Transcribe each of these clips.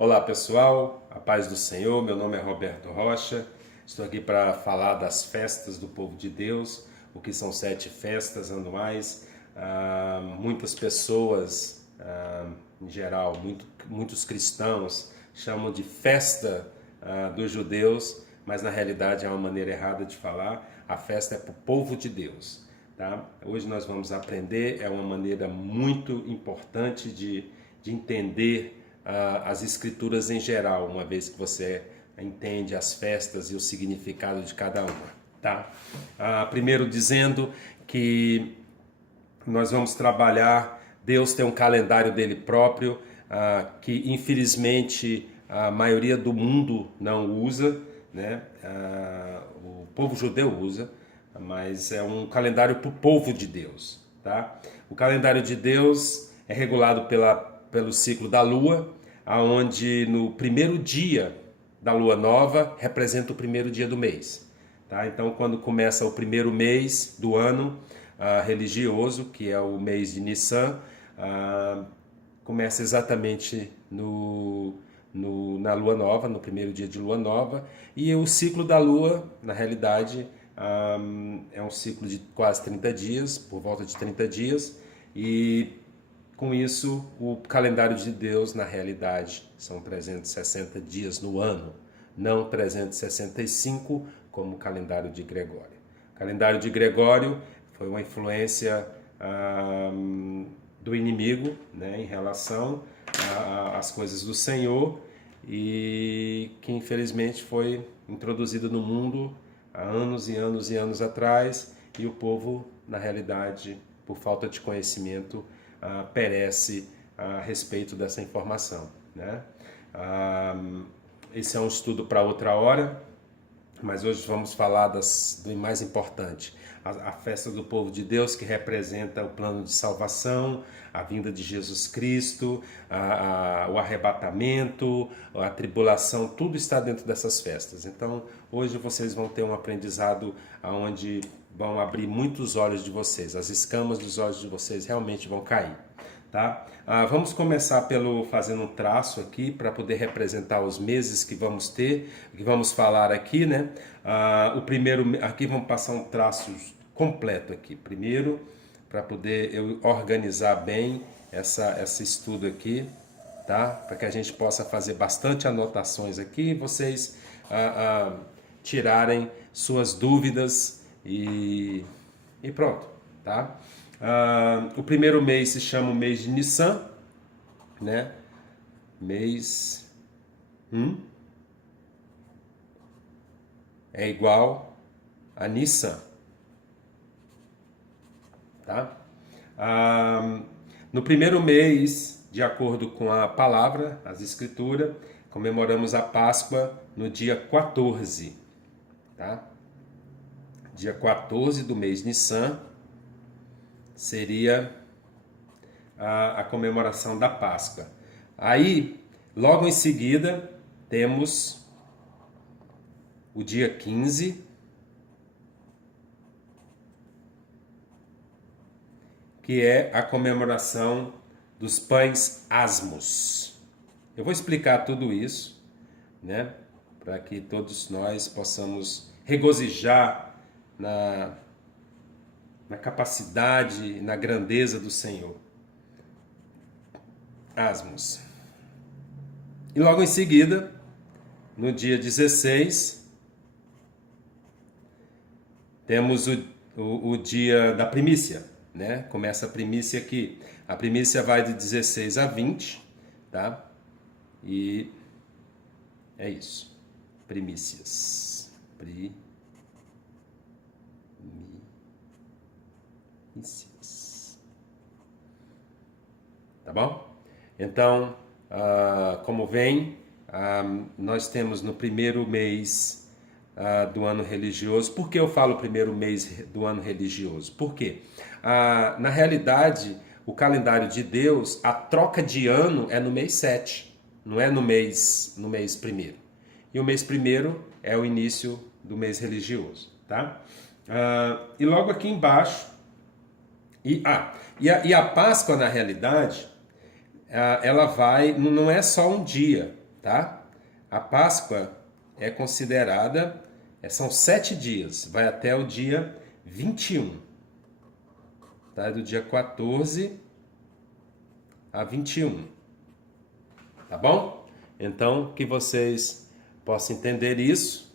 Olá pessoal, a paz do Senhor, meu nome é Roberto Rocha, estou aqui para falar das festas do povo de Deus, o que são 7 festas anuais. Muitas pessoas, em geral, muitos cristãos chamam de festa dos judeus, mas na realidade é uma maneira errada de falar. A festa é para o povo de Deus. Tá? Hoje nós vamos aprender, é uma maneira muito importante de entender as escrituras em geral, uma vez que você entende as festas e o significado de cada uma. Tá? Primeiro dizendo que nós vamos trabalhar, Deus tem um calendário dele próprio, que infelizmente a maioria do mundo não usa, né? O povo judeu usa, mas é um calendário para o povo de Deus. Tá? O calendário de Deus é regulado pelo ciclo da lua, onde no primeiro dia da lua nova representa o primeiro dia do mês. Tá? Então, quando começa o primeiro mês do ano religioso, que é o mês de Nissan, começa exatamente na lua nova, no primeiro dia de lua nova, e o ciclo da lua, na realidade, é um ciclo de quase 30 dias, por volta de 30 dias, e com isso o calendário de Deus, na realidade, são 360 dias no ano, não 365 como o calendário de Gregório. O calendário de Gregório foi uma influência do inimigo, né, em relação às coisas do Senhor, e que infelizmente foi introduzido no mundo há anos e anos e anos atrás, e o povo, na realidade, por falta de conhecimento, perece a respeito dessa informação, né? Esse é um estudo para outra hora, mas hoje vamos falar do mais importante, a festa do povo de Deus, que representa o plano de salvação, a vinda de Jesus Cristo, o arrebatamento, a tribulação, tudo está dentro dessas festas. Então, hoje vocês vão ter um aprendizado onde vão abrir muitos olhos de vocês, as escamas dos olhos de vocês realmente vão cair. Tá? Vamos começar fazendo um traço aqui para poder representar os meses que vamos ter, que vamos falar aqui, né? Aqui vamos passar um traço completo aqui. Primeiro, para poder eu organizar bem esse estudo aqui, tá? Para que a gente possa fazer bastante anotações aqui e vocês tirarem suas dúvidas e pronto, tá? O primeiro mês se chama o mês de Nissan, né? Mês 1 é igual a Nissan, tá? No primeiro mês, de acordo com a palavra, as escrituras, comemoramos a Páscoa no dia 14, tá? Dia 14 do mês Nissan seria a comemoração da Páscoa. Aí, logo em seguida, temos o dia 15, que é a comemoração dos pães asmos. Eu vou explicar tudo isso, né, para que todos nós possamos regozijar na capacidade, na grandeza do Senhor. Asmos. E logo em seguida, no dia 16, temos o dia da primícia, né? Começa a primícia aqui. A primícia vai de 16 a 20, tá? E é isso. Primícias. Tá bom? Então, como vem, nós temos no primeiro mês do ano religioso. Por que eu falo primeiro mês do ano religioso? Por quê? Na realidade, o calendário de Deus, a troca de ano é no mês 7, não é no mês primeiro. E o mês primeiro é o início do mês religioso, tá? E logo aqui embaixo, e a Páscoa, na realidade, ela vai, não é só um dia, tá? A Páscoa é considerada, são 7 dias, vai até o dia 21, tá? Do dia 14 a 21, tá bom? Então, que vocês possam entender isso,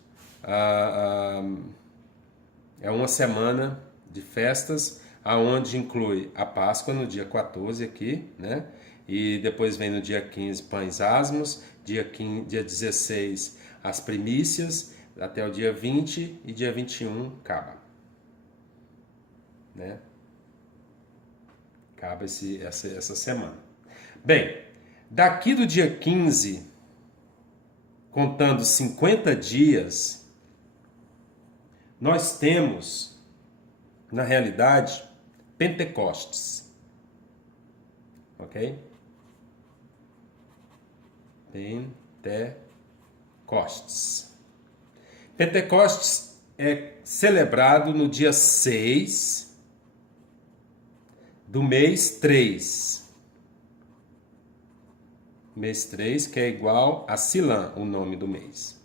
é uma semana de festas, aonde inclui a Páscoa no dia 14 aqui, né? E depois vem no dia 15 pães asmos, dia 16 as primícias, até o dia 20 e dia 21 acaba, né? Acaba essa semana. Bem, daqui do dia 15, contando 50 dias, nós temos, na realidade, Pentecostes. Ok? Pentecostes. Pentecostes é celebrado no dia 6 do mês 3. Mês 3, que é igual a Silan, o nome do mês.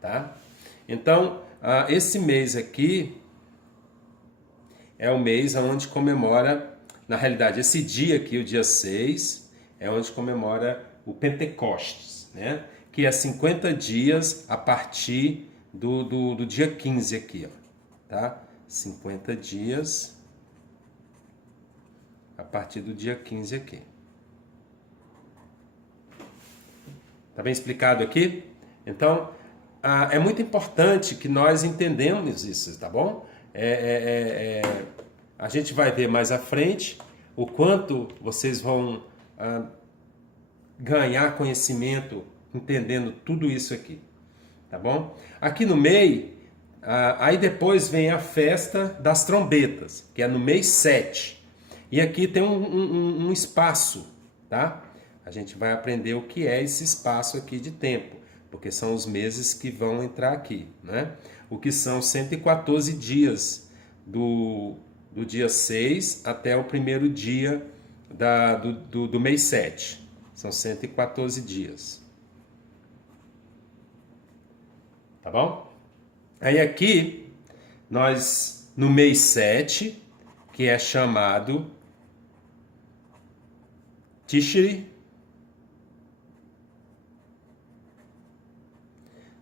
Tá? Então, esse mês aqui é o mês onde comemora, na realidade, esse dia aqui, o dia 6, é onde comemora o Pentecostes, né? Que é 50 dias a partir do dia 15 aqui, ó, tá? 50 dias a partir do dia 15 aqui. Tá bem explicado aqui? Então, é muito importante que nós entendamos isso, tá bom? A gente vai ver mais à frente o quanto vocês vão ganhar conhecimento entendendo tudo isso aqui, tá bom? Aqui no meio, aí depois vem a festa das trombetas, que é no mês 7. E aqui tem um espaço, tá? A gente vai aprender o que é esse espaço aqui de tempo, porque são os meses que vão entrar aqui, né? O que são 114 dias do dia 6 até o primeiro dia do mês 7. São 114 dias. Tá bom? Aí aqui, nós, no mês 7, que é chamado Tishri,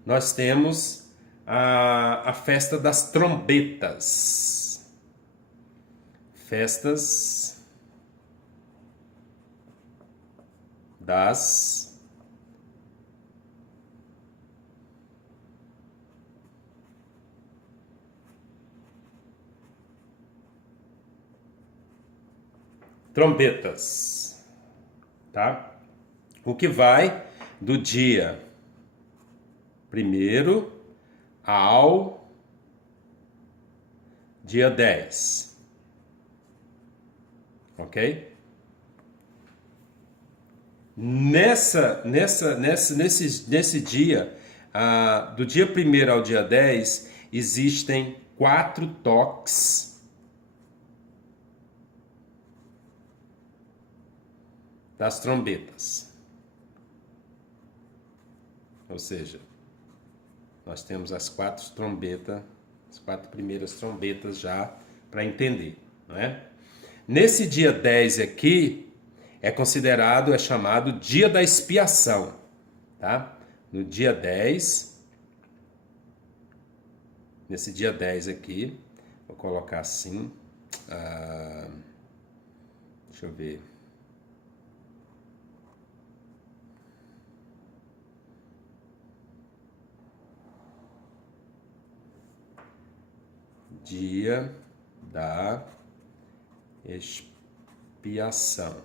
nós temos a festa das trombetas. Festas das trombetas, tá? O que vai do dia 1º ao dia 10. Ok? Nesse dia, do dia 1º ao dia 10, existem 4 toques das trombetas. Ou seja, nós temos as 4 trombetas, as 4 primeiras trombetas já para entender, não é? Nesse dia 10 aqui, é chamado dia da expiação, tá? No dia 10, nesse dia 10 aqui, vou colocar assim, deixa eu ver. Dia da expiação.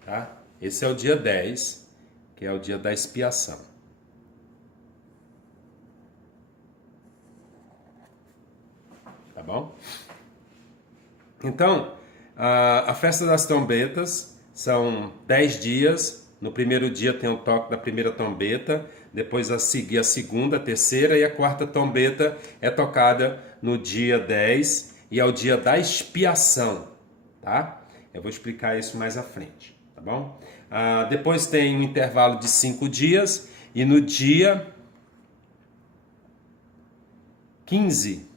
Tá? Esse é o dia 10, que é o dia da expiação. Tá bom? Então, a festa das trombetas são 10 dias. No primeiro dia tem o toque da primeira trombeta, depois a seguir a segunda, a terceira e a quarta trombeta é tocada no dia 10 e é o dia da expiação, tá? tá? Eu vou explicar isso mais à frente, tá bom? Depois tem um intervalo de 5 dias e no dia 15,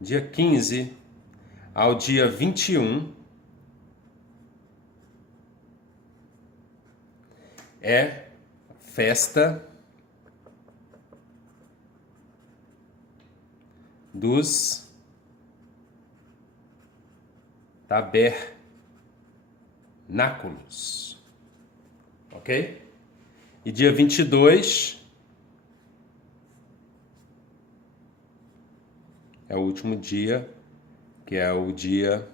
dia 15 ao dia 21 é festa dos tabernáculos, ok? E dia 22 é o último dia, que é o dia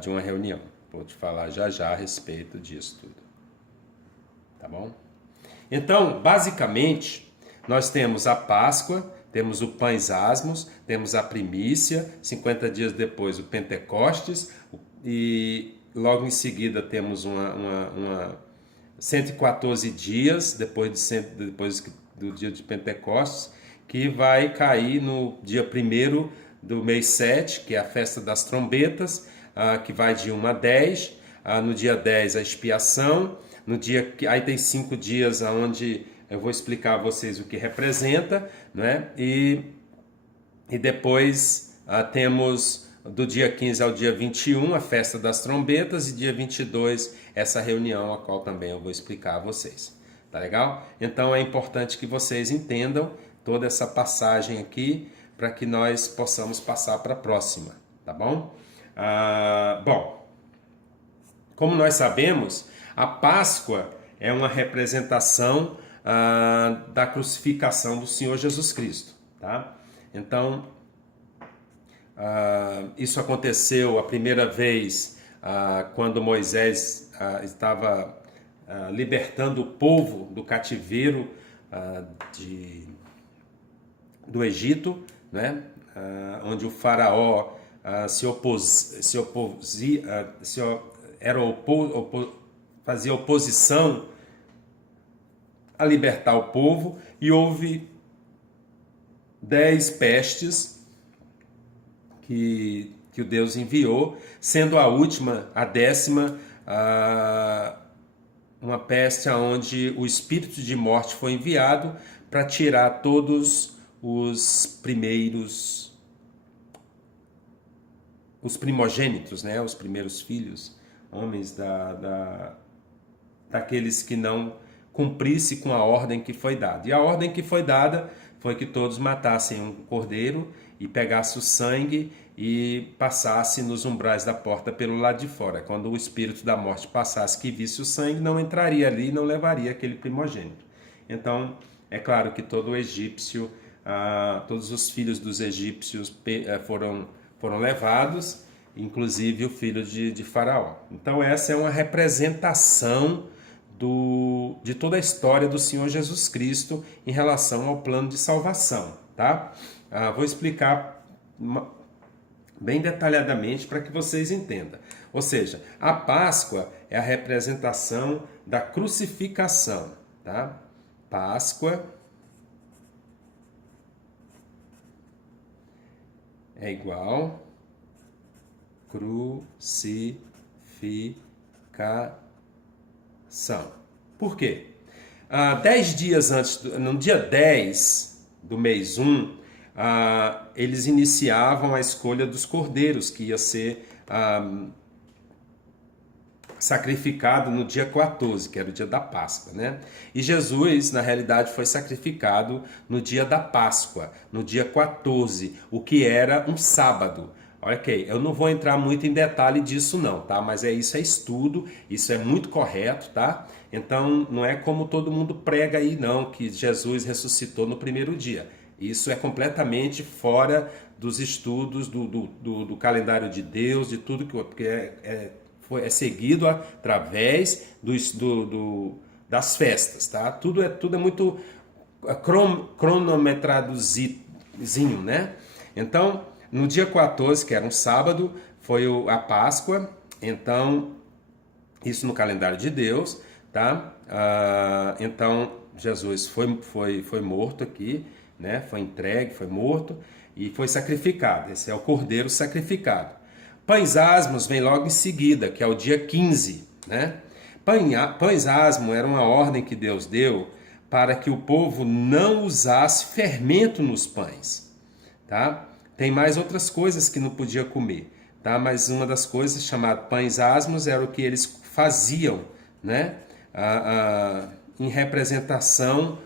de uma reunião. Vou te falar já já a respeito disso tudo, tá bom? Então, basicamente, nós temos a Páscoa, temos o Pães Asmos, temos a primícia, 50 dias depois o Pentecostes, e logo em seguida temos 114 dias depois do dia de Pentecostes, que vai cair no dia 1º do mês 7, que é a festa das trombetas, que vai de 1 a 10, no dia 10 a expiação, aí tem 5 dias onde eu vou explicar a vocês o que representa, né? E depois temos do dia 15 ao dia 21 a festa das trombetas e dia 22 essa reunião, a qual também eu vou explicar a vocês. Tá legal? Então é importante que vocês entendam toda essa passagem aqui para que nós possamos passar para a próxima, tá bom? Bom, como nós sabemos, a Páscoa é uma representação da crucificação do Senhor Jesus Cristo, tá? Então, isso aconteceu a primeira vez quando Moisés estava libertando o povo do cativeiro do Egito, né? Onde o faraó fazia oposição a libertar o povo, e houve 10 pestes que o Deus enviou, sendo a última, a 10ª, uma peste onde o espírito de morte foi enviado para tirar todos os primogênitos, né? Os primeiros filhos, homens daqueles que não cumprisse com a ordem que foi dada. E a ordem que foi dada foi que todos matassem um cordeiro e pegassem o sangue e passassem nos umbrais da porta pelo lado de fora. Quando o espírito da morte passasse, que visse o sangue, não entraria ali e não levaria aquele primogênito. Então, é claro que todo egípcio, todos os filhos dos egípcios foram levados, inclusive o filho de Faraó. Então, essa é uma representação de toda a história do Senhor Jesus Cristo em relação ao plano de salvação, tá? Vou explicar bem detalhadamente para que vocês entendam. Ou seja, a Páscoa é a representação da crucificação, tá? Páscoa é igual crucificação. Por quê? 10 dias antes, no dia 10 do mês 1, eles iniciavam a escolha dos cordeiros, que ia ser sacrificado no dia 14, que era o dia da Páscoa, né? E Jesus, na realidade, foi sacrificado no dia da Páscoa, no dia 14, o que era um sábado. Ok, eu não vou entrar muito em detalhe disso não, tá? Mas isso é estudo, isso é muito correto, tá? Então, não é como todo mundo prega aí não, que Jesus ressuscitou no primeiro dia. Isso é completamente fora dos estudos do calendário de Deus, de tudo que é seguido através das festas, tá? Tudo é muito cronometradozinho, né? Então, no dia 14, que era um sábado, foi a Páscoa. Então, isso no calendário de Deus, tá? Então, Jesus foi morto aqui, né? Foi entregue, foi morto e foi sacrificado. Esse é o cordeiro sacrificado. Pães asmos vem logo em seguida, que é o dia 15, né? Pães asmos era uma ordem que Deus deu para que o povo não usasse fermento nos pães, tá? Tem mais outras coisas que não podia comer, tá? Mas uma das coisas chamada pães asmos era o que eles faziam, né? Em representação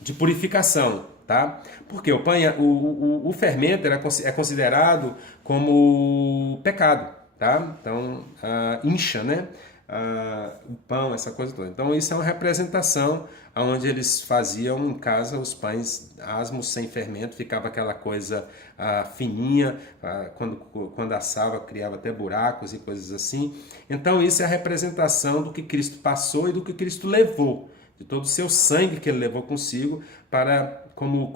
de purificação, tá? Porque o fermento é considerado como pecado, tá? Então, incha, né? O pão, essa coisa toda. Então, isso é uma representação onde eles faziam em casa os pães asmos sem fermento, ficava aquela coisa fininha, quando assava criava até buracos e coisas assim. Então, isso é a representação do que Cristo passou e do que Cristo levou, de todo o seu sangue que ele levou consigo para como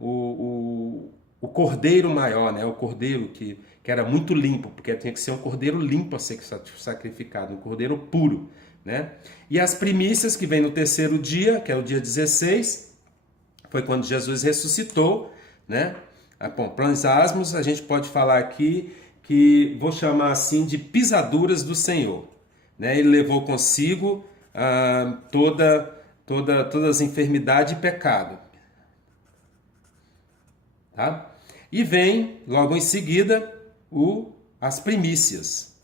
o cordeiro maior, né? O cordeiro que era muito limpo, porque tinha que ser um cordeiro limpo a ser sacrificado, um cordeiro puro, né? E as primícias que vem no terceiro dia, que é o dia 16, foi quando Jesus ressuscitou, né? Bom, pães asmos, a gente pode falar aqui que vou chamar assim de pisaduras do Senhor, né? Ele levou consigo todas as enfermidades e pecado, tá? E vem logo em seguida as primícias.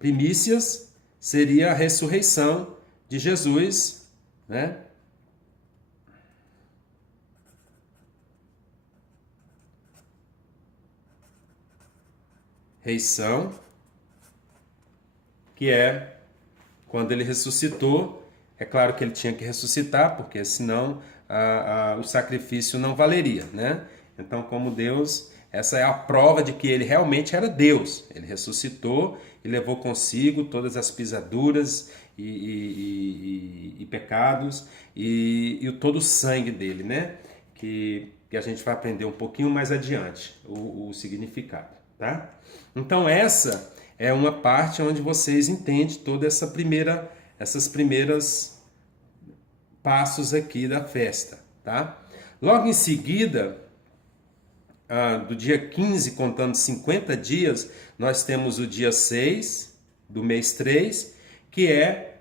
Primícias seria a ressurreição de Jesus, né? Reição, que é quando ele ressuscitou. É claro que ele tinha que ressuscitar, porque senão o sacrifício não valeria, né? Então, como Deus, essa é a prova de que ele realmente era Deus. Ele ressuscitou e levou consigo todas as pisaduras e pecados e todo o sangue dele, né? Que a gente vai aprender um pouquinho mais adiante o significado, tá? Então, essa é uma parte onde vocês entendem toda essas primeiras passos aqui da festa, tá? Logo em seguida, do dia 15, contando 50 dias, nós temos o dia 6 do mês 3, que é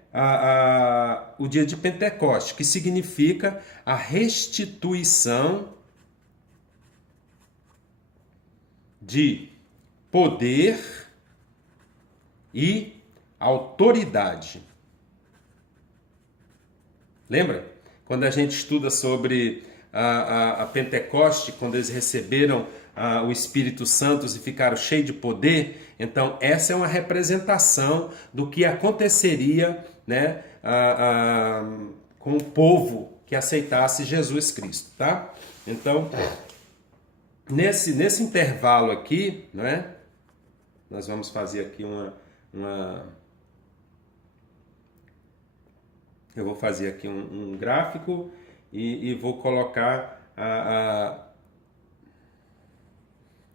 o dia de Pentecoste, que significa a restituição de poder e autoridade. Lembra? Quando a gente estuda sobre a Pentecoste, quando eles receberam o Espírito Santo e ficaram cheios de poder, então essa é uma representação do que aconteceria, né, com o povo que aceitasse Jesus Cristo, tá? Então, nesse intervalo aqui, né, nós vamos fazer aqui eu vou fazer aqui um gráfico e vou colocar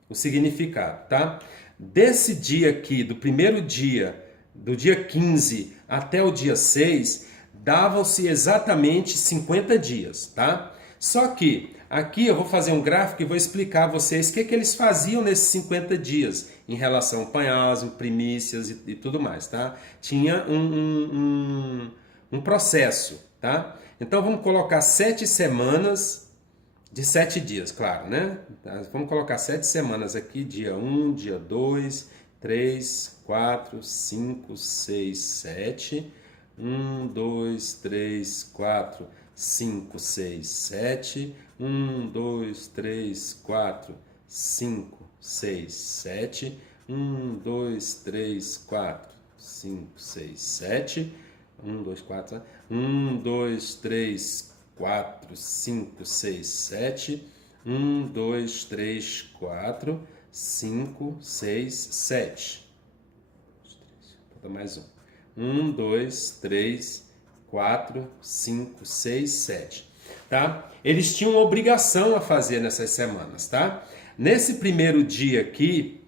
o significado, tá? Desse dia aqui, do primeiro dia, do dia 15 até o dia 6, davam-se exatamente 50 dias, tá? Só que aqui eu vou fazer um gráfico e vou explicar a vocês o que eles faziam nesses 50 dias em relação ao panhasmo, primícias e tudo mais, tá? Tinha um processo, tá? Então vamos colocar 7 semanas de 7 dias, claro, né? Vamos colocar 7 semanas aqui, dia 1, dia 2, 3, 4, 5, 6, 7. 1, 2, 3, 4, 5, 6, 7. 1, 2, 3, 4, 5, 6, 7. 1, 2, 3, 4, 5, 6, 7. 1, 2, 4, 1, 2, 3, 4, 5, 6, 7. 1, 2, 3, 4, 5, 6, 7. Falta mais um. 1, 2, 3, 4, 5, 6, 7. Tá? Eles tinham obrigação a fazer nessas semanas, tá? Nesse primeiro dia aqui,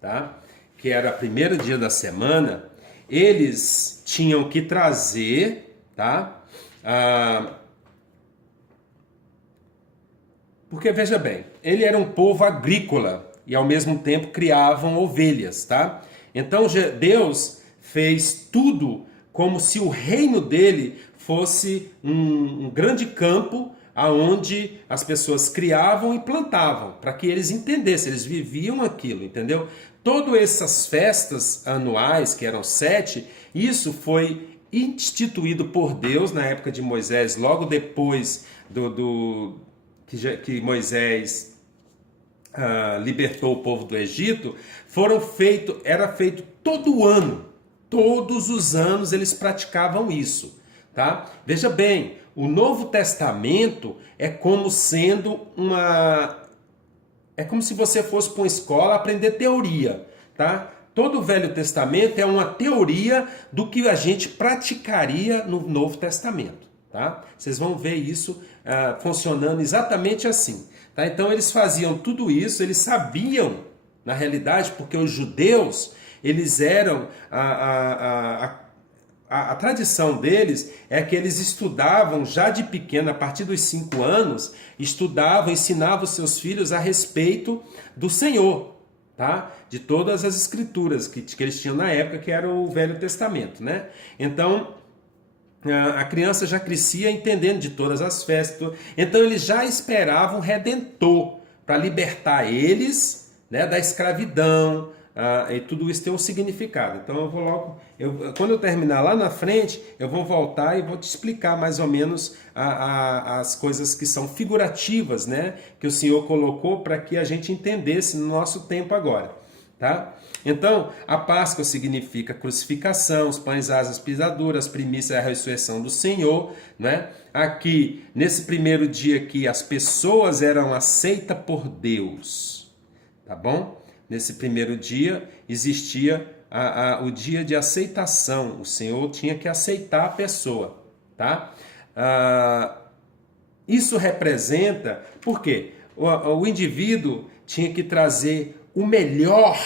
tá? Que era o primeiro dia da semana, eles tinham que trazer, tá? Porque, veja bem, ele era um povo agrícola e ao mesmo tempo criavam ovelhas, tá? Então Deus fez tudo como se o reino dele fosse um grande campo aonde as pessoas criavam e plantavam, para que eles entendessem, eles viviam aquilo, entendeu? Todas essas festas anuais, que eram 7, isso foi instituído por Deus na época de Moisés, logo depois que Moisés libertou o povo do Egito, era feito todo ano, todos os anos eles praticavam isso, tá? Veja bem, o Novo Testamento é como sendo é como se você fosse para uma escola aprender teoria, tá? Todo o Velho Testamento é uma teoria do que a gente praticaria no Novo Testamento, tá? Vocês vão ver isso funcionando exatamente assim, tá? Então eles faziam tudo isso, eles sabiam, na realidade, porque os judeus, eles eram a tradição deles é que eles estudavam já de pequeno, a partir dos 5 anos, ensinavam os seus filhos a respeito do Senhor, tá? De todas as escrituras que eles tinham na época, que era o Velho Testamento, né? Então, a criança já crescia entendendo de todas as festas, então eles já esperavam um Redentor para libertar eles, né, da escravidão. E tudo isso tem um significado. Então eu vou logo, quando eu terminar lá na frente, eu vou voltar e vou te explicar mais ou menos as coisas que são figurativas, né, que o Senhor colocou para que a gente entendesse no nosso tempo agora, tá? Então, a Páscoa significa crucificação, os pães, asas, pisaduras, as primícias e a ressurreição do Senhor, né? Aqui, nesse primeiro dia aqui, as pessoas eram aceitas por Deus, tá bom? Nesse primeiro dia existia o dia de aceitação. O Senhor tinha que aceitar a pessoa, tá? Isso representa, por quê? O indivíduo tinha que trazer o melhor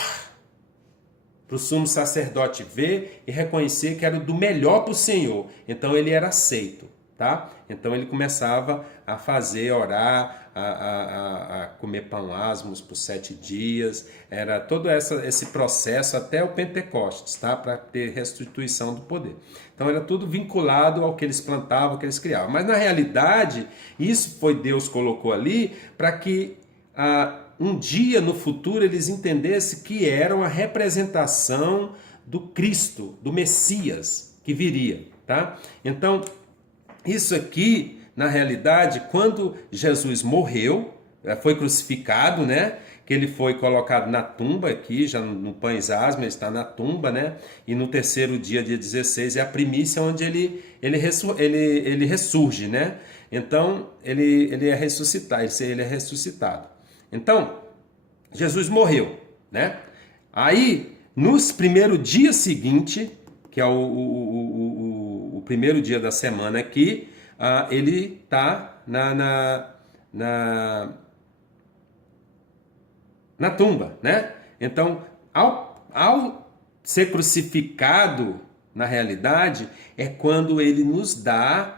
para o sumo sacerdote ver e reconhecer que era do melhor para o Senhor. Então ele era aceito, tá? Então ele começava a orar, a comer pão asmos por 7 dias, era todo esse processo até o Pentecostes, tá? Para ter restituição do poder. Então era tudo vinculado ao que eles plantavam, ao que eles criavam. Mas na realidade, isso foi Deus colocou ali para que um dia no futuro eles entendessem que era uma representação do Cristo, do Messias que viria, tá? Então, isso aqui, na realidade, quando Jesus morreu, foi crucificado, né? Que ele foi colocado na tumba aqui, já no Pães Asmos, ele está na tumba, né? E no terceiro dia, dia 16, é a primícia onde ele ressurge, né? Então, ele é ressuscitado, ele é ressuscitado. Então, Jesus morreu, né? Aí, nos primeiro dia seguinte, que é o primeiro dia da semana aqui, ele está na tumba, né? Então, ao ser crucificado, na realidade, é quando ele nos dá,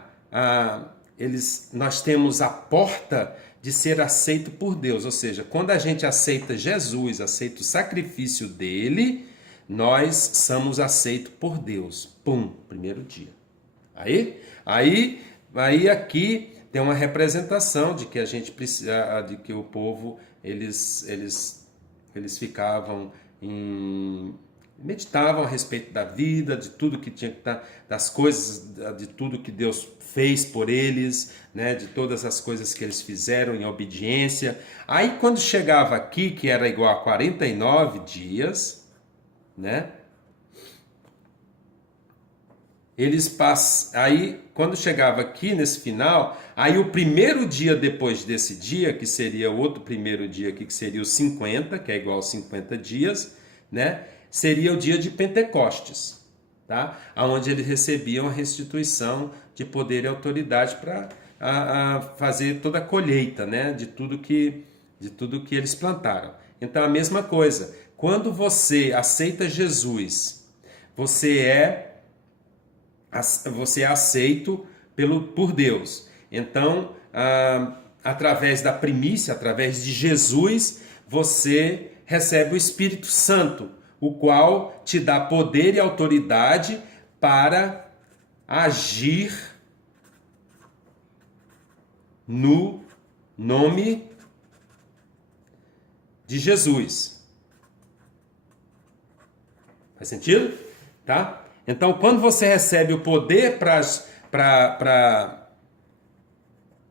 nós temos a porta de ser aceito por Deus, ou seja, quando a gente aceita Jesus, aceita o sacrifício dele, nós somos aceitos por Deus. Pum, primeiro dia. Aí aqui tem uma representação de que a gente precisa, de que o povo eles ficavam meditavam a respeito da vida, de tudo que tinha que estar, das coisas, de tudo que Deus fez por eles, né, de todas as coisas que eles fizeram em obediência. Aí quando chegava aqui, que era igual a 49 dias, né? Aí quando chegava aqui nesse final, aí o primeiro dia depois desse dia, que seria o outro primeiro dia aqui, que seria o 50, que é igual a 50 dias, né? Seria o dia de Pentecostes, tá? Onde eles recebiam a restituição de poder e autoridade para fazer toda a colheita, né? de tudo que eles plantaram. Então a mesma coisa, quando você aceita Jesus, você é você é aceito por Deus. Então, através da primícia, através de Jesus, você recebe o Espírito Santo, o qual te dá poder e autoridade para agir no nome de Jesus. Faz sentido? Tá? Então, quando você recebe o poder para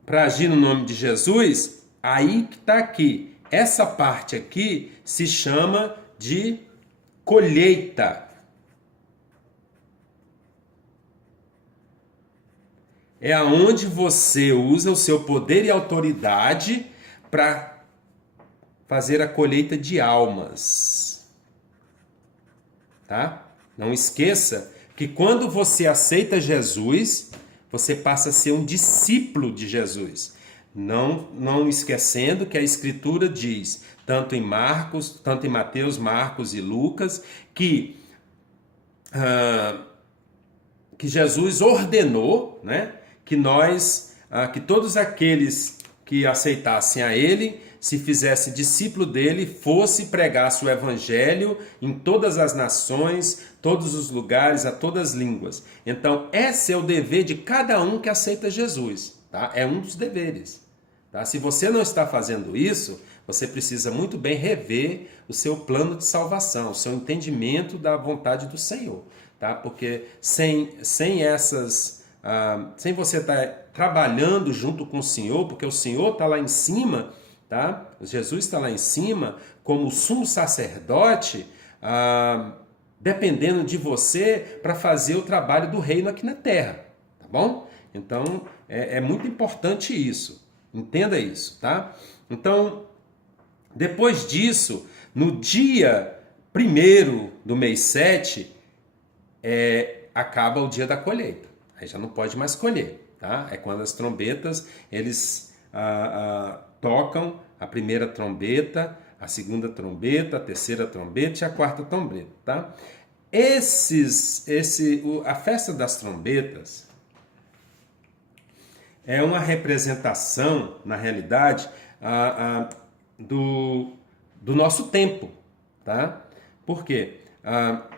agir no nome de Jesus, aí que está aqui. Essa parte aqui se chama de colheita. É aonde você usa o seu poder e autoridade para fazer a colheita de almas. Tá? Não esqueça que quando você aceita Jesus, você passa a ser um discípulo de Jesus. Não esquecendo que a Escritura diz, tanto em Mateus, Marcos e Lucas, que Jesus ordenou, né, que todos aqueles que aceitassem a Ele, se fizesse discípulo dele, fosse pregasse o Evangelho em todas as nações, todos os lugares, a todas as línguas. Então, esse é o dever de cada um que aceita Jesus. Tá? É um dos deveres. Tá? Se você não está fazendo isso, você precisa muito bem rever o seu plano de salvação, o seu entendimento da vontade do Senhor. Tá? Porque sem você estar trabalhando junto com o Senhor, porque o Senhor está lá em cima, tá? Jesus está lá em cima, como sumo sacerdote, dependendo de você para fazer o trabalho do reino aqui na terra, tá bom? Então, é muito importante isso, entenda isso, tá? Então, depois disso, no dia 1º do mês 7, acaba o dia da colheita, aí já não pode mais colher, tá? É quando as trombetas, eles tocam a primeira trombeta, a segunda trombeta, a terceira trombeta e a quarta trombeta, tá? A festa das trombetas é uma representação, na realidade, do nosso tempo, tá? Por quê?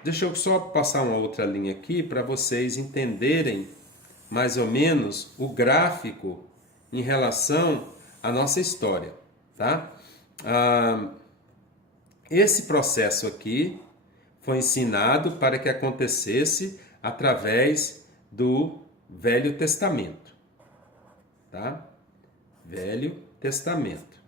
Deixa eu só passar uma outra linha aqui para vocês entenderem mais ou menos o gráfico em relação à nossa história, tá? Esse processo aqui foi ensinado para que acontecesse através do Velho Testamento, tá? Velho Testamento,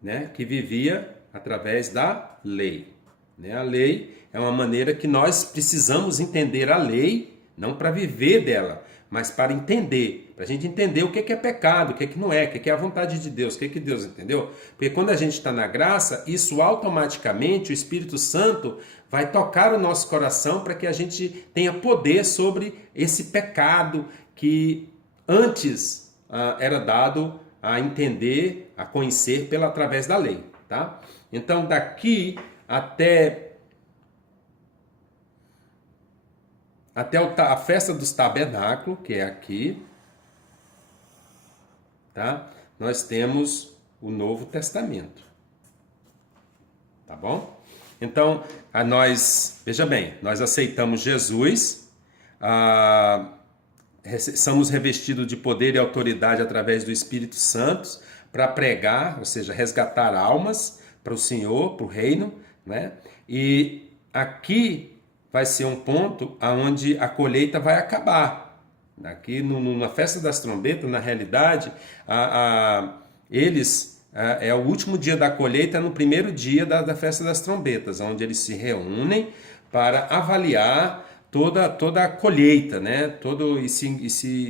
né? Que vivia através da lei, né? A lei é uma maneira que nós precisamos entender a lei, não para viver dela, mas para entender, para a gente entender o que é pecado, o que não é, o que é a vontade de Deus, o que Deus entendeu? Porque quando a gente está na graça, isso automaticamente, o Espírito Santo vai tocar o nosso coração para que a gente tenha poder sobre esse pecado que antes era dado a entender, a conhecer através da lei, tá? Então, daqui até a festa dos tabernáculos, que é aqui, tá? Nós temos o Novo Testamento, tá bom? Então, veja bem, nós aceitamos Jesus, somos revestidos de poder e autoridade através do Espírito Santo para pregar, ou seja, resgatar almas para o Senhor, para o reino, né? E aqui vai ser um ponto onde a colheita vai acabar. Aqui na festa das trombetas, na realidade, é o último dia da colheita, no primeiro dia da festa das trombetas, onde eles se reúnem para avaliar toda a colheita, né? E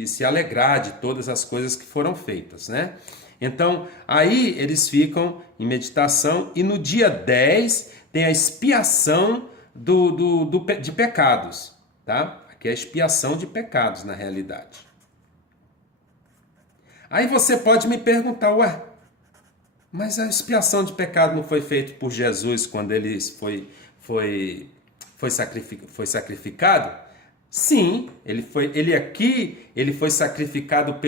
se alegrar de todas as coisas que foram feitas, né? Então, aí eles ficam em meditação e no dia 10 tem a expiação de pecados, tá? Aqui é a expiação de pecados, na realidade. Aí você pode me perguntar, ué, mas a expiação de pecado não foi feita por Jesus quando ele foi sacrificado? Sim, ele foi sacrificado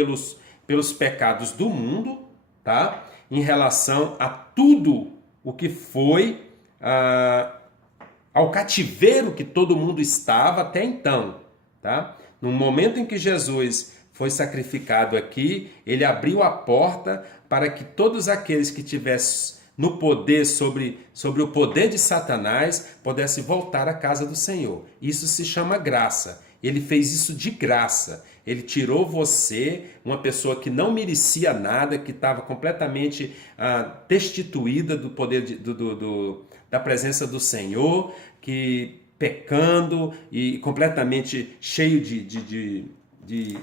pelos pecados do mundo, tá? Em relação a tudo o que foi ao cativeiro que todo mundo estava até então, tá? No momento em que Jesus foi sacrificado aqui, ele abriu a porta para que todos aqueles que tivessem no poder sobre o poder de Satanás pudessem voltar à casa do Senhor. Isso se chama graça. Ele fez isso de graça. Ele tirou você, uma pessoa que não merecia nada, que estava completamente destituída do poder da presença do Senhor, que pecando e completamente cheio de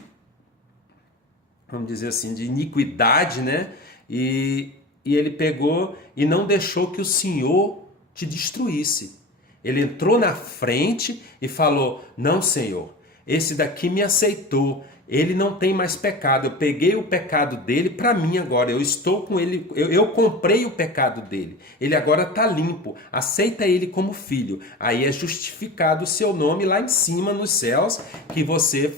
vamos dizer assim, de iniquidade, né? E ele pegou e não deixou que o Senhor te destruísse. Ele entrou na frente e falou: não, Senhor, esse daqui me aceitou, ele não tem mais pecado, eu peguei o pecado dele para mim agora, eu estou com ele, eu comprei o pecado dele, ele agora está limpo, aceita ele como filho. Aí é justificado o seu nome lá em cima nos céus, que você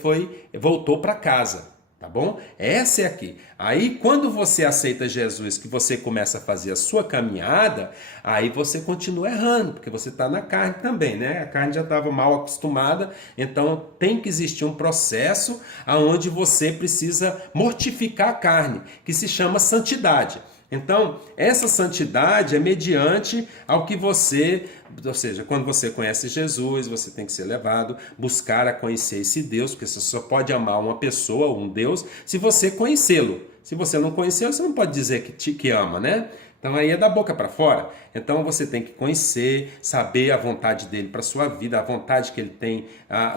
voltou para casa. Tá bom? Essa é aqui. Aí quando você aceita Jesus, que você começa a fazer a sua caminhada, aí você continua errando, porque você está na carne também, né? A carne já estava mal acostumada, então tem que existir um processo onde você precisa mortificar a carne, que se chama santidade. Então, essa santidade é mediante ao que você, ou seja, quando você conhece Jesus, você tem que ser levado, buscar a conhecer esse Deus, porque você só pode amar uma pessoa, um Deus, se você conhecê-lo. Se você não conhecê-lo, você não pode dizer que ama, né? Então aí é da boca para fora. Então você tem que conhecer, saber a vontade dele para a sua vida, a vontade que ele tem,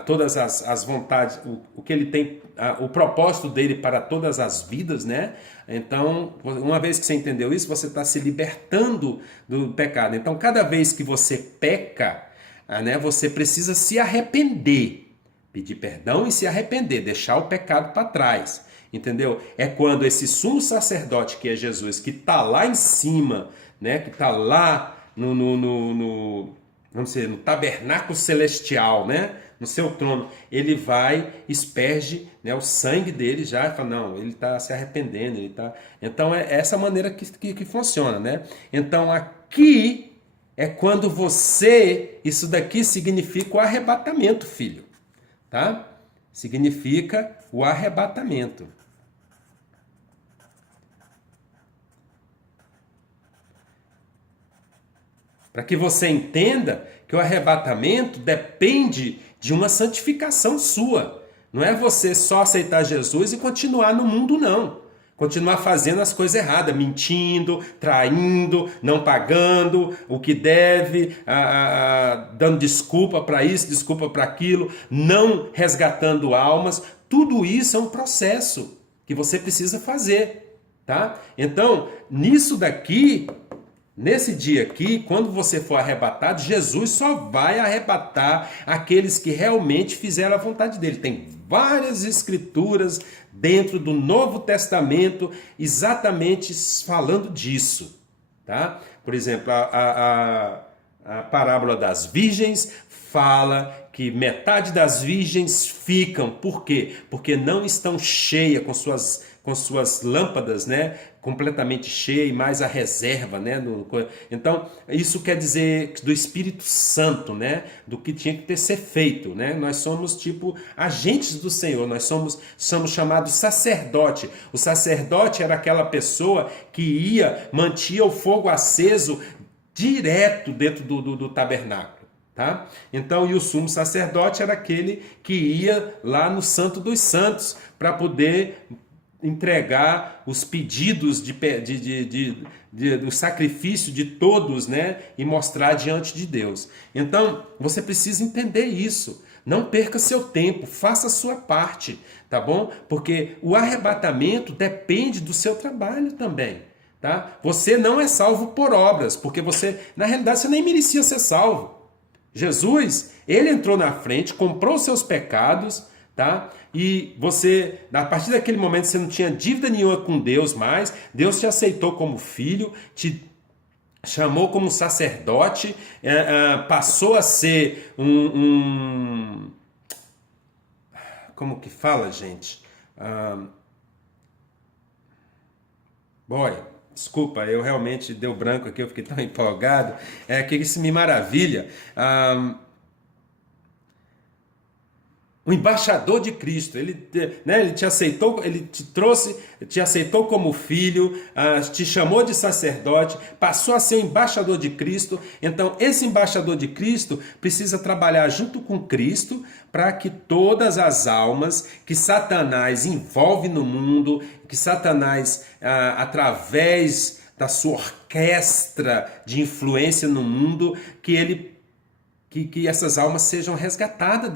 todas as vontades, o que ele tem, o propósito dele para todas as vidas, né? Então, uma vez que você entendeu isso, você está se libertando do pecado. Então, cada vez que você peca, né, você precisa se arrepender, pedir perdão e se arrepender, deixar o pecado para trás. Entendeu? É quando esse sumo sacerdote, que é Jesus, que está lá em cima, né, que está lá vamos dizer, no tabernáculo celestial, né, no seu trono, ele vai, esperge, né, o sangue dele já, e fala, não, ele está se arrependendo, ele tá... Então é essa maneira que funciona, né? Então aqui é quando isso daqui significa o arrebatamento, filho, tá? Significa o arrebatamento. Para que você entenda que o arrebatamento depende de uma santificação sua. Não é você só aceitar Jesus e continuar no mundo, não. Continuar fazendo as coisas erradas, mentindo, traindo, não pagando o que deve, dando desculpa para isso, desculpa para aquilo, não resgatando almas. Tudo isso é um processo que você precisa fazer, tá? Então, nisso daqui... Nesse dia aqui, quando você for arrebatado, Jesus só vai arrebatar aqueles que realmente fizeram a vontade dele. Tem várias escrituras dentro do Novo Testamento exatamente falando disso, tá? Por exemplo, a parábola das virgens fala que metade das virgens ficam. Por quê? Porque não estão cheias com suas lâmpadas, né, completamente cheia e mais a reserva, né? Então, isso quer dizer do Espírito Santo, né? Do que tinha que ser feito, né? Nós somos tipo agentes do Senhor, nós somos chamados sacerdote. O sacerdote era aquela pessoa que mantinha o fogo aceso direto dentro do tabernáculo. Tá? Então, e o sumo sacerdote era aquele que ia lá no Santo dos Santos para poder entregar os pedidos do sacrifício de todos, né? E mostrar diante de Deus. Então, você precisa entender isso. Não perca seu tempo, faça a sua parte, tá bom? Porque o arrebatamento depende do seu trabalho também. Tá? Você não é salvo por obras, porque na realidade, você nem merecia ser salvo. Jesus, ele entrou na frente, comprou seus pecados, tá? E você, a partir daquele momento, você não tinha dívida nenhuma com Deus mais, Deus te aceitou como filho, te chamou como sacerdote, passou a ser como que fala, gente? Boy, desculpa, eu realmente deu branco aqui, eu fiquei tão empolgado. É que isso me maravilha. O embaixador de Cristo, ele te aceitou, ele te trouxe, te aceitou como filho, te chamou de sacerdote, passou a ser embaixador de Cristo. Então, esse embaixador de Cristo precisa trabalhar junto com Cristo para que todas as almas que Satanás envolve no mundo, que Satanás, através da sua orquestra de influência no mundo, que essas almas sejam resgatadas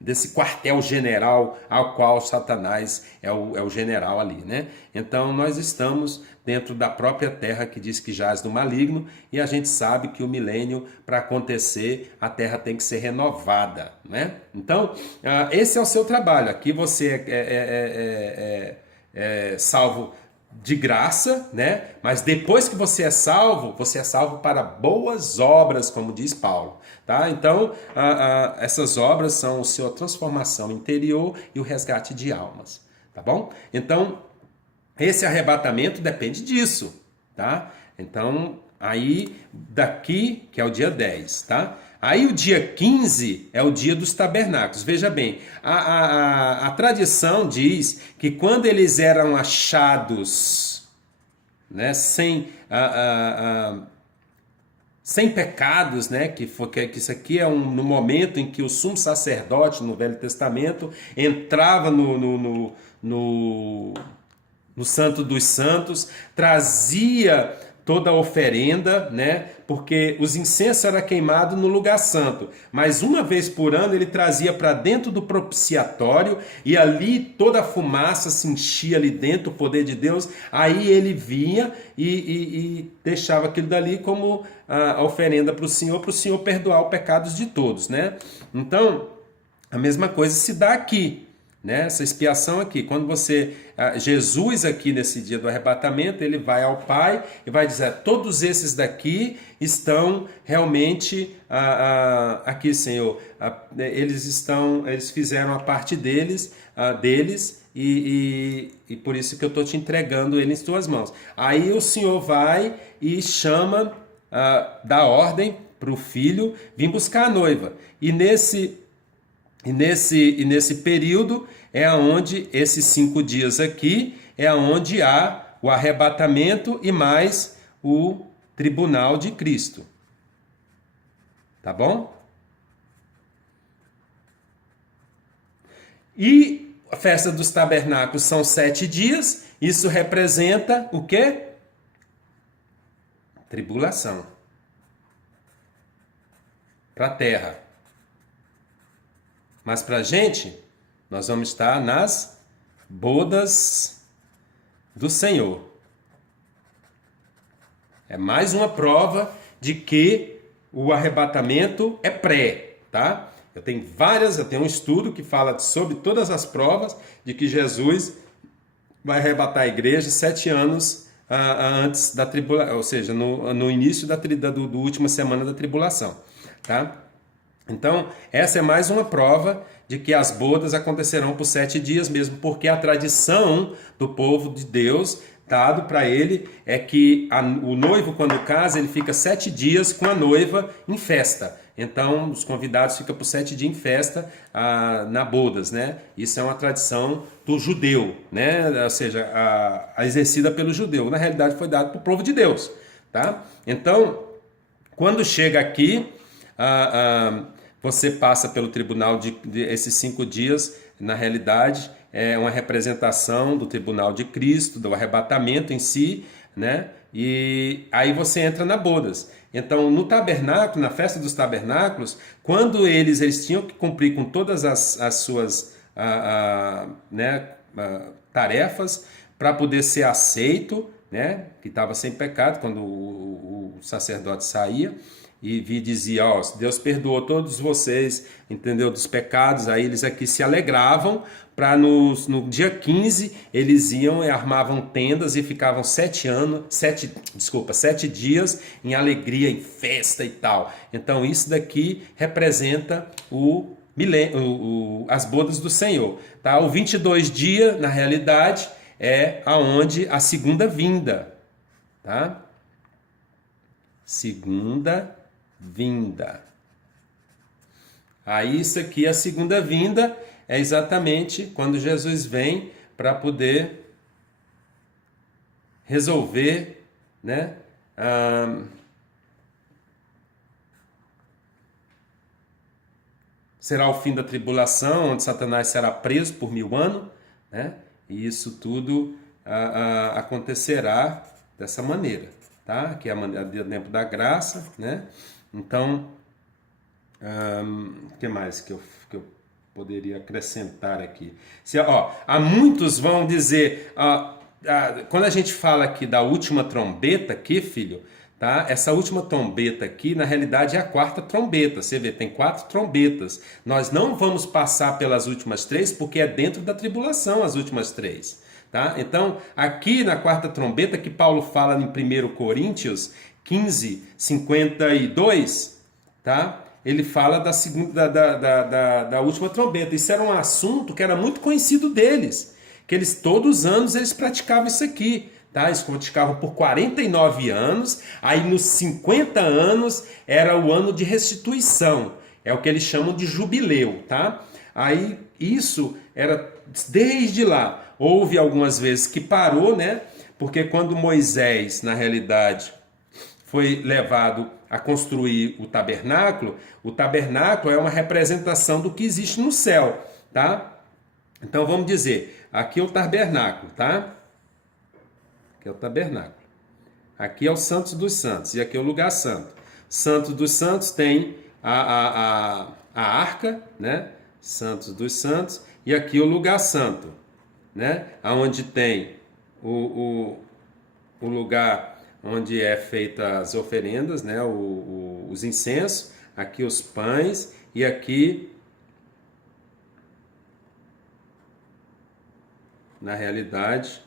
desse quartel-general ao qual Satanás é o general ali, né? Então nós estamos dentro da própria terra que diz que jaz do maligno, e a gente sabe que o milênio, para acontecer, a terra tem que ser renovada, né? Então esse é o seu trabalho. Aqui você é salvo de graça, né? Mas depois que você é salvo para boas obras, como diz Paulo, tá? Então, essas obras são a sua transformação interior e o resgate de almas, tá bom? Então, esse arrebatamento depende disso, tá? Então, aí daqui, que é o dia 10, tá? Aí o dia 15 é o dia dos tabernáculos. Veja bem, a tradição diz que quando eles eram achados, né, sem pecados, né, que isso aqui é no momento em que o sumo sacerdote no Velho Testamento entrava no Santo dos Santos, trazia toda a oferenda, né? Porque os incensos eram queimados no lugar santo, mas uma vez por ano ele trazia para dentro do propiciatório, e ali toda a fumaça se enchia ali dentro, o poder de Deus. Aí ele vinha e deixava aquilo dali como a oferenda para o Senhor perdoar os pecados de todos, né? Então, a mesma coisa se dá aqui, né? Essa expiação aqui, quando Jesus aqui nesse dia do arrebatamento, ele vai ao Pai e vai dizer: todos esses daqui estão realmente aqui, Senhor, eles fizeram a parte deles e por isso que eu estou te entregando ele em tuas mãos. Aí o Senhor vai e chama, dá ordem para o filho vir buscar a noiva, e nesse período é onde, esses 5 dias aqui, é onde há o arrebatamento e mais o tribunal de Cristo. Tá bom? E a festa dos tabernáculos são 7 dias. Isso representa o quê? Tribulação. Para a terra. Mas para a gente, nós vamos estar nas bodas do Senhor. É mais uma prova de que o arrebatamento é pré, tá? Eu tenho um estudo que fala sobre todas as provas de que Jesus vai arrebatar a igreja 7 anos antes da tribulação, ou seja, no início do última semana da tribulação, tá? Então, essa é mais uma prova de que as bodas acontecerão por 7 dias mesmo, porque a tradição do povo de Deus, dado para ele, é que o noivo, quando casa, ele fica 7 dias com a noiva em festa. Então, os convidados ficam por 7 dias em festa na bodas, né? Isso é uma tradição do judeu, né? Ou seja, exercida pelo judeu. Na realidade, foi dado para o povo de Deus, tá? Então, quando chega aqui, você passa pelo tribunal de esses 5 dias. Na realidade, é uma representação do tribunal de Cristo, do arrebatamento em si, né? E aí você entra na bodas. Então, no tabernáculo, na festa dos tabernáculos, quando eles tinham que cumprir com todas as suas tarefas para poder ser aceito, né? Que estava sem pecado, quando o sacerdote saía e dizia: ó, Deus perdoou todos vocês, entendeu, dos pecados. Aí eles aqui se alegravam, para no dia 15 eles iam e armavam tendas e ficavam 7 dias em alegria, em festa e tal. Então isso daqui representa o as bodas do Senhor. Tá? O 22 dia, na realidade, é aonde a segunda vinda. Tá? Segunda vinda. Aí isso aqui, a segunda vinda, é exatamente quando Jesus vem para poder resolver, né? Será o fim da tribulação, onde Satanás será preso por 1000 anos, né? E isso tudo acontecerá dessa maneira, tá? Que é o tempo da graça, né? Então, o que mais que eu poderia acrescentar aqui? Há muitos vão dizer, quando a gente fala aqui da última trombeta aqui, filho, tá? Essa última trombeta aqui, na realidade, é a quarta trombeta. Você vê, tem 4 trombetas. Nós não vamos passar pelas últimas 3, porque é dentro da tribulação as últimas 3. Tá? Então, aqui na quarta trombeta, que Paulo fala em 1 Coríntios 15, 52, tá? Ele fala da segunda, da última trombeta. Isso era um assunto que era muito conhecido deles, que eles todos os anos eles praticavam isso aqui. Tá? Eles praticavam por 49 anos, aí nos 50 anos era o ano de restituição, é o que eles chamam de jubileu, tá? Aí isso era desde lá. Houve algumas vezes que parou, né? Porque quando Moisés, na realidade, foi levado a construir o tabernáculo é uma representação do que existe no céu, tá? Então vamos dizer, aqui é o tabernáculo, tá? Aqui é o tabernáculo. Aqui é o Santos dos Santos e aqui é o lugar santo. Santos dos Santos tem a arca, né? Santos dos Santos, e aqui o lugar santo, né? Onde tem o lugar onde é feita as oferendas, né? Os incensos, aqui os pães e aqui, na realidade,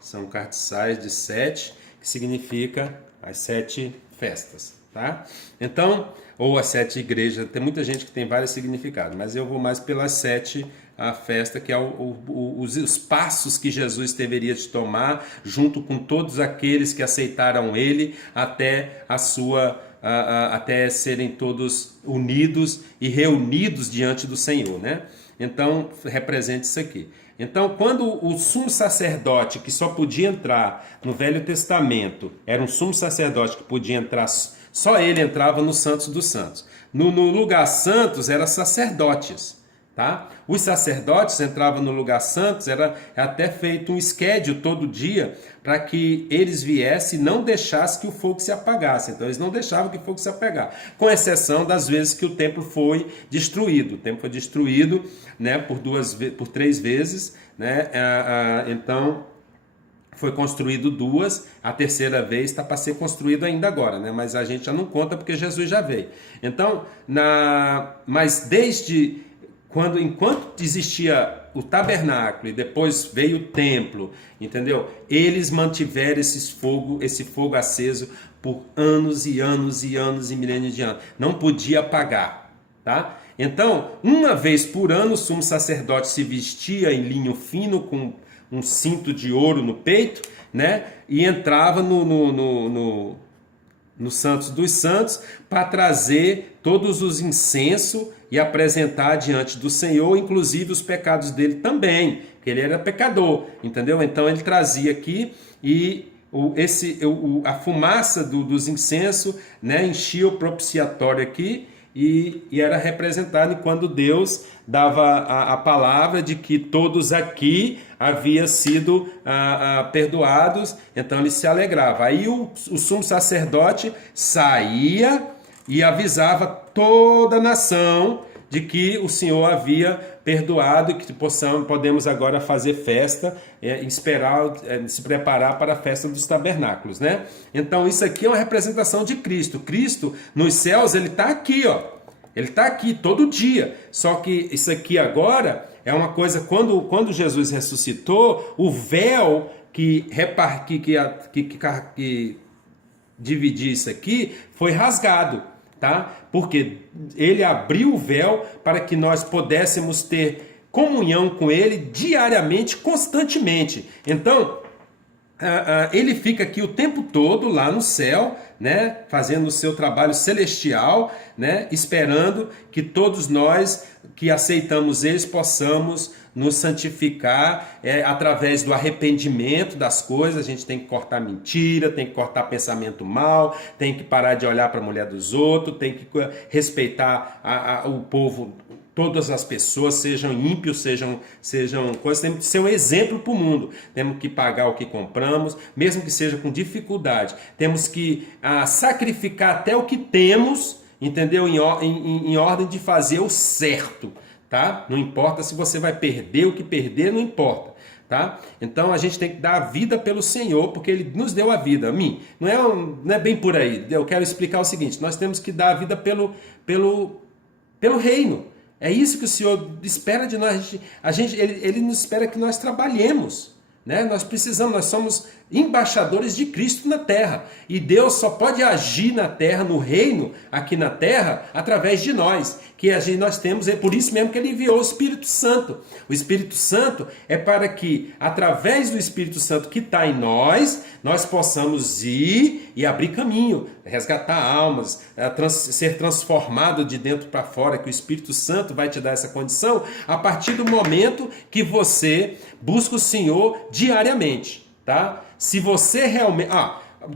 são cartiçais de 7, que significa as 7 festas, tá? Então, ou as 7 igrejas, tem muita gente que tem vários significados, mas eu vou mais pelas 7, a festa, que é os passos que Jesus deveria de tomar, junto com todos aqueles que aceitaram ele, até até serem todos unidos e reunidos diante do Senhor, né? Então, representa isso aqui. Então, quando o sumo sacerdote, que só podia entrar no Velho Testamento, era um sumo sacerdote que podia entrar, só ele entrava no Santos dos Santos. No lugar santos, eram sacerdotes, tá? Os sacerdotes entravam no lugar santos, era até feito um schedule todo dia, para que eles viessem e não deixassem que o fogo se apagasse. Então, eles não deixavam que o fogo se apagasse, com exceção das vezes que o templo foi destruído. O templo foi destruído, né, por 3 vezes, né? Então, foi construído 2, a terceira vez está para ser construído ainda agora, né? Mas a gente já não conta porque Jesus já veio. Então, mas desde enquanto existia o tabernáculo e depois veio o templo, entendeu? Eles mantiveram esse fogo aceso por anos e anos e anos e milênios de anos. Não podia apagar, tá? Então, uma vez por ano, o sumo sacerdote se vestia em linho fino com um cinto de ouro no peito, né? E entrava no Santos dos Santos para trazer todos os incensos e apresentar diante do Senhor, inclusive os pecados dele também, que ele era pecador, entendeu? Então ele trazia aqui e a fumaça dos incensos, né, enchia o propiciatório aqui e era representado quando Deus dava a palavra de que todos aqui haviam sido perdoados, então ele se alegrava. Aí o sumo sacerdote saía e avisava toda a nação de que o Senhor havia perdoado e que podemos agora fazer festa, se preparar para a festa dos tabernáculos, né? Então isso aqui é uma representação de Cristo. Cristo nos céus, ele está aqui, ó. Ele está aqui todo dia. Só que isso aqui agora é uma coisa, quando Jesus ressuscitou, o véu que dividia isso aqui foi rasgado. tá? Porque ele abriu o véu para que nós pudéssemos ter comunhão com ele diariamente, constantemente. Então, ele fica aqui o tempo todo lá no céu, né, fazendo o seu trabalho celestial, né, esperando que todos nós que aceitamos eles possamos nos santificar através do arrependimento das coisas. A gente tem que cortar mentira, tem que cortar pensamento mal, tem que parar de olhar para a mulher dos outros, tem que respeitar o povo, todas as pessoas, sejam ímpios, sejam coisas, temos que ser um exemplo para o mundo. Temos que pagar o que compramos, mesmo que seja com dificuldade. Temos que sacrificar até o que temos, entendeu? Em ordem de fazer o certo, tá? Não importa se você vai perder o que perder, não importa. Tá? Então a gente tem que dar a vida pelo Senhor, porque Ele nos deu a vida. A mim, não é bem por aí. Eu quero explicar o seguinte: nós temos que dar a vida pelo reino. É isso que o Senhor espera de nós. Ele nos espera que nós trabalhemos, né? Nós precisamos, nós somos embaixadores de Cristo na terra. E Deus só pode agir na terra, no reino, aqui na terra, através de nós. Que nós temos, é por isso mesmo que Ele enviou o Espírito Santo. O Espírito Santo é para que, através do Espírito Santo que está em nós, nós possamos ir e abrir caminho, resgatar almas, ser transformado de dentro para fora, que o Espírito Santo vai te dar essa condição a partir do momento que você busca o Senhor diariamente, tá? Se você realmente...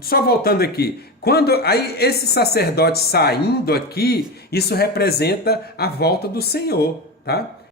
só voltando aqui, quando aí esse sacerdote saindo aqui, isso representa a volta do Senhor, tá?